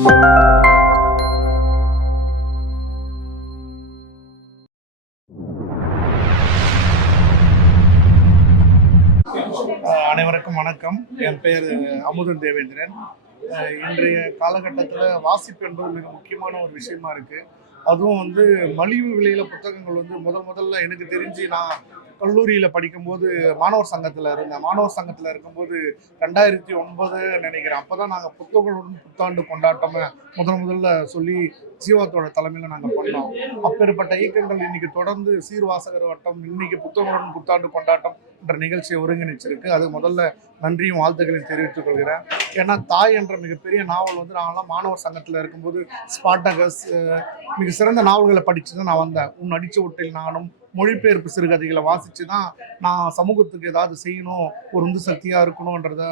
அனைவருக்கும் வணக்கம். என் பெயர் அமுதன் தேவேந்திரன். இன்றைய காலகட்டத்தில் வாசிப்பு என்பது மிக முக்கியமான ஒரு விஷயமா இருக்கு. அதுவும் வந்து மலிவு விலையில புத்தகங்கள் வந்து முதல் முதல்ல எனக்கு தெரிஞ்சு நான் கல்லூரியில் படிக்கும்போது மாணவர் சங்கத்தில் இருந்தேன். மாணவர் சங்கத்தில் இருக்கும்போது ரெண்டாயிரத்தி ஒன்பது நினைக்கிறேன். அப்போ தான் நாங்கள் புத்தகங்களுடன் புத்தாண்டு கொண்டாட்டமே முதல் முதல்ல சொல்லி ஜீவாத்தோட தலைமையில் நாங்கள் பண்ணோம். அப்பேற்பட்ட இயக்கங்கள் இன்னைக்கு தொடர்ந்து சீர்வாசகர் வட்டம் இன்னைக்கு புத்தகங்களுடன் புத்தாண்டு கொண்டாட்டம் என்ற நிகழ்ச்சியை ஒருங்கிணைச்சிருக்கு. அது முதல்ல நன்றியும் வாழ்த்துக்களையும் தெரிவித்துக் கொள்கிறேன். ஏன்னா தாய் என்ற மிகப்பெரிய நாவல் வந்து நாங்களாம் மாணவர் சங்கத்தில் இருக்கும்போது ஸ்பாட்டகஸ் மிக எனக்கு சிறந்த நாவல்களை படித்து தான் நான் வந்தேன். உன் அடிச்ச ஒட்டில் நானும் மொழிபெயர்ப்பு சிறுகதைகளை வாசித்து தான் நான் சமூகத்துக்கு ஏதாவது செய்யணும் ஒரு உந்து சக்தியாக இருக்கணுன்றத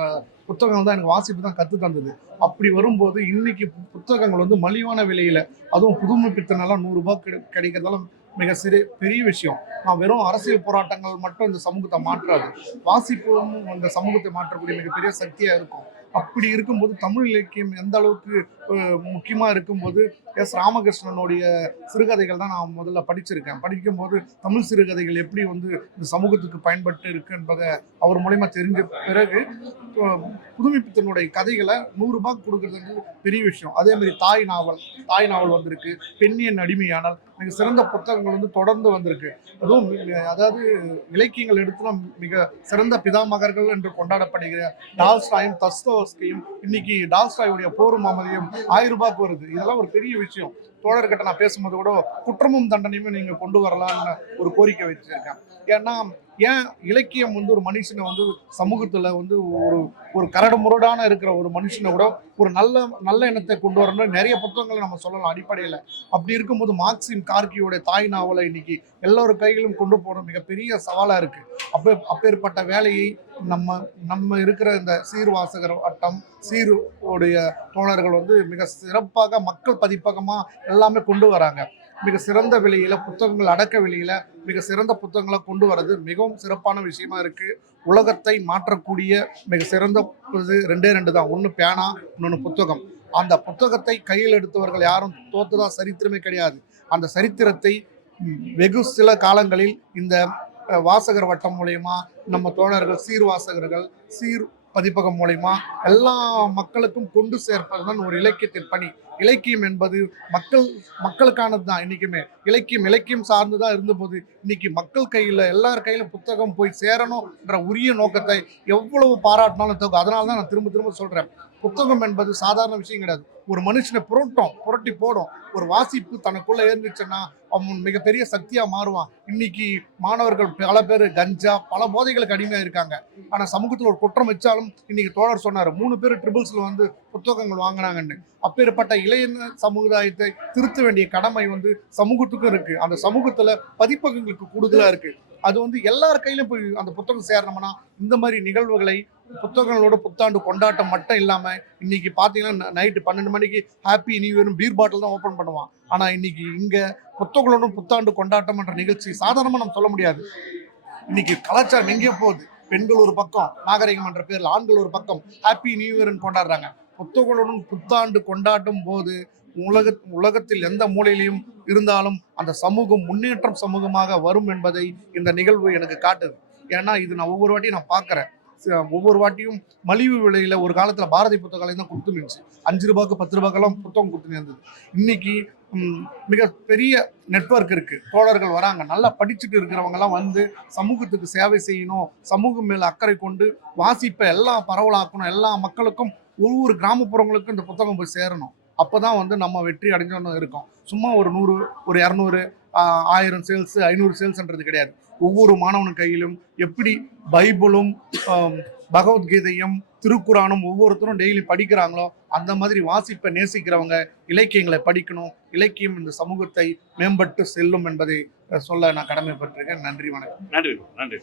புத்தகம் தான் எனக்கு வாசிப்பு தான் கற்று தந்தது. அப்படி வரும்போது இன்னைக்கு பு- புத்தகங்கள் வந்து மலிவான விலையில் அதுவும் புதுமை பித்தனெல்லாம் நூறுரூபா கிடை கிடைக்கிறதால மிக சிறு பெரிய விஷயம். நான் வெறும் அரசியல் போராட்டங்கள் மட்டும் இந்த சமூகத்தை மாற்றாது. வாசிப்பும் இந்த சமூகத்தை மாற்றக்கூடிய மிகப்பெரிய சக்தியாக இருக்கும். அப்படி இருக்கும்போது தமிழ் இலக்கியம் எந்த அளவுக்கு முக்கியமாக இருக்கும்போது எஸ் ராமகிருஷ்ணனுடைய சிறுகதைகள் தான் நான் முதல்ல படிச்சிருக்கேன். படிக்கும்போது தமிழ் சிறுகதைகள் எப்படி வந்து இந்த சமூகத்துக்கு பயன்பட்டு இருக்கு என்பதை அவர் மூலயமா தெரிஞ்ச பிறகு புதுமைப்பித்தனுடைய கதைகளை நூறுபா ரூபாய்க்கு கொடுக்கறது பெரிய விஷயம். அதே மாதிரி தாய் நாவல் தாய் நாவல் வந்திருக்கு பெண்ணியன் அடிமையானால் மிக சிறந்த புத்தகங்கள் வந்து தொடர்ந்து வந்திருக்கு. அதுவும் அதாவது இலக்கியங்கள் எடுத்துனா மிக சிறந்த பிதாமகர்கள் என்று கொண்டாடப்படுகிற டால்ஸ்டாயும் தஸ்தோஸ்கையும் இன்னைக்கு டால்ஸ்டாயுடைய போரும் மாமதியும் ஆயிரம் ரூபாய்க்கு வருது இதெல்லாம் ஒரு பெரிய விஷயம். தோழர்கிட்ட நான் பேசும்போது கூட குற்றமும் தண்டனையுமே நீங்க கொண்டு வரலாம்னு ஒரு கோரிக்கை வச்சிருக்கேன் ஏன்னா ஏன் இலக்கியம் வந்து ஒரு மனுஷனை வந்து சமூகத்தில் வந்து ஒரு ஒரு கரடு முரடான இருக்கிற ஒரு மனுஷனை கூட ஒரு நல்ல நல்ல எண்ணத்தை கொண்டு வரணும்னு நிறைய புத்தகங்களை நம்ம சொல்லலாம் அடிப்படையில். அப்படி இருக்கும்போது மார்க்சின் கார்கியோடைய தாய் நாவலை இன்னைக்கு எல்லோரும் கையிலும் கொண்டு போகிற மிகப்பெரிய சவாலாக இருக்குது அப்போ அப்பேற்பட்ட வேலையை நம்ம நம்ம இருக்கிற இந்த சீர்வாசகர் வட்டம் சீரு உடைய தோழர்கள் வந்து மிக சிறப்பாக மக்கள் பதிப்பகமாக எல்லாமே கொண்டு வராங்க. மிக சிறந்த விலையில் புத்தகங்கள் அடக்க விலையில் மிக சிறந்த புத்தகங்களை கொண்டு வர்றது மிகவும் சிறப்பான விஷயமா இருக்குது உலகத்தை மாற்றக்கூடிய மிக சிறந்த இது ரெண்டே ரெண்டு தான். ஒன்று பேனா இன்னொன்று புத்தகம். அந்த புத்தகத்தை கையில் எடுத்தவர்கள் யாரும் தோத்துதான் சரித்திரமே கிடையாது. அந்த சரித்திரத்தை வெகு சில காலங்களில் இந்த வாசகர் வட்டம் மூலயமா நம்ம தோழர்கள் சீர் வாசகர்கள் சீர் பதிப்பகம் மூலயமா எல்லா மக்களுக்கும் கொண்டு சேர்ப்பதுதான் ஒரு இலக்கியத்தின் பணி. இலக்கியம் என்பது மக்கள் மக்களுக்கானது தான் இன்றைக்குமே இலக்கியம் இலக்கியம் சார்ந்து தான் இருந்தபோது இன்றைக்கி மக்கள் கையில் எல்லார் கையிலும் புத்தகம் போய் சேரணும்ன்ற உரிய நோக்கத்தை எவ்வளவு பாராட்டினாலும் தகும் அதனால தான் நான் திரும்ப திரும்ப சொல்கிறேன் புத்தகம் என்பது சாதாரண விஷயம் கிடையாது. ஒரு மனுஷனை புரட்டும் புரட்டி போடும் ஒரு வாசிப்பு தனக்குள்ளே இருந்துச்சுன்னா அவன் மிகப்பெரிய சக்தியாக மாறுவான். இன்னைக்கு மாணவர்கள் பல பேர் கஞ்சா பல போதைகளுக்கு அடிமையாக இருக்காங்க ஆனால் சமூகத்தில் ஒரு குற்றம் வச்சாலும் இன்னைக்கு தோழர் சொன்னார் மூணு பேர் ட்ரிபிள்ஸில் வந்து புத்தகங்கள் வாங்கினாங்கன்னு அப்பேற்பட்ட இளைய சமுதாயத்தை திருத்த வேண்டிய கடமை வந்து சமூகத்துக்கும் இருக்கு. அந்த சமூகத்துல பதிப்பகங்களுக்கு கூடுதலா இருக்கு. அது வந்து எல்லார் கையிலும் போய் அந்த புத்தகம் சேரணும்னா இந்த மாதிரி நிகழ்வுகளை புத்தகங்களோட புத்தாண்டு கொண்டாட்டம் மட்டும் இல்லாம இன்னைக்கு பாத்தீங்கன்னா நைட்டு பன்னெண்டு மணிக்கு ஹாப்பி நியூ இயரும் பீர் பாட்டில் தான் ஓப்பன் பண்ணுவான். ஆனா இன்னைக்கு இங்க புத்தகங்களோட புத்தாண்டு கொண்டாட்டம் என்ற நிகழ்ச்சி சாதாரணமா நம்ம சொல்ல முடியாது. இன்னைக்கு கலாச்சாரம் எங்கேயோ போகுது. பெண்கள் ஒரு பக்கம் நாகரிகம் என்ற பேர்ல ஆண்கள் ஒரு பக்கம் ஹாப்பி நியூ இயர்னு கொண்டாடுறாங்க. புத்தகங்களுடன் புத்தாண்டு கொண்டாட்டும் போது உலக உலகத்தில் எந்த மூலையிலையும் இருந்தாலும் அந்த சமூகம் முன்னேற்றம் சமூகமாக வரும் என்பதை இந்த நிகழ்வு எனக்கு காட்டுது. ஏன்னா இது நான் ஒவ்வொரு வாட்டியும் நான் பார்க்குறேன். ஒவ்வொரு வாட்டியும் மலிவு விலையில் ஒரு காலத்தில் பாரதி புத்தகாலயம் தான் கொடுத்து அஞ்சு ரூபாய்க்கு பத்து ரூபாய்க்கெல்லாம் புத்தகம் கொடுத்து இருந்தது. இன்னைக்கு மிக பெரிய நெட்வொர்க் இருக்குது தோழர்கள் வராங்க. நல்லா படிச்சுட்டு இருக்கிறவங்கெல்லாம் வந்து சமூகத்துக்கு சேவை செய்யணும் சமூகம் மேலே அக்கறை கொண்டு வாசிப்பை எல்லாம் பரவலாக்கணும் எல்லா மக்களுக்கும் ஒவ்வொரு கிராமப்புறங்களுக்கும் இந்த புத்தகம் போய் சேரணும். அப்போ தான் வந்து நம்ம வெற்றி அடைஞ்சோன்னு இருக்கோம். சும்மா ஒரு நூறு ஒரு இரநூறு ஆயிரம் சேல்ஸ் ஐநூறு சேல்ஸ்ன்றது கிடையாது. ஒவ்வொரு மாணவன் கையிலும் எப்படி பைபிளும் பகவத்கீதையும் திருக்குறானும் ஒவ்வொருத்தரும் டெய்லி படிக்கிறாங்களோ அந்த மாதிரி வாசிப்பை நேசிக்கிறவங்க இலக்கியங்களை படிக்கணும். இலக்கியம் இந்த சமூகத்தை மேம்பட்டு செல்லும் என்பதை சொல்ல நான் கடமைப்பட்டிருக்கேன். நன்றி வணக்கம். நன்றி நன்றி.